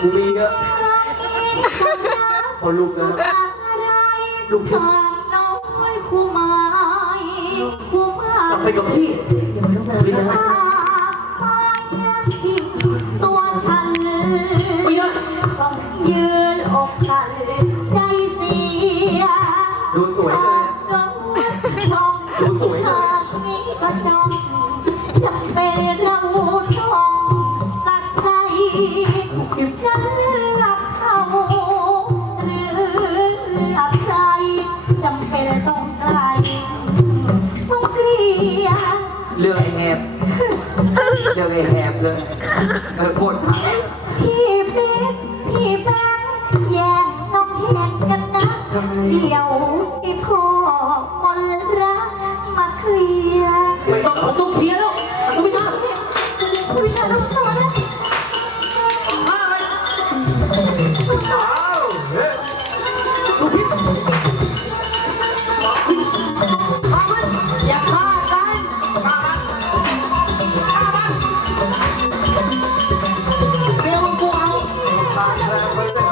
กูมีเยอะพอลูกนะ ลูกทางน้อยคู่ไม้คู่ไม้กลับไปกับพี่พี่นะตัวฉัน ไม่ได้ต้องยืนอกสั่นใจเสียดูสวยเลยดูสวยเลยนี้ก็จ้องจะเป็นเราทองตัดใจ เรื่องไอ้แหบเรื่องไอ้แหบเลยเออปวดขาพี่พีชพี่แบงค์แย่งน้องเห็นกันนะ เดี๋ยวพี่พ่อมนรักมาเคลียร์ไม่ต้องผมต้องเคลียร์แล้วต้องไม่ได้ผู้ชายต้อง Música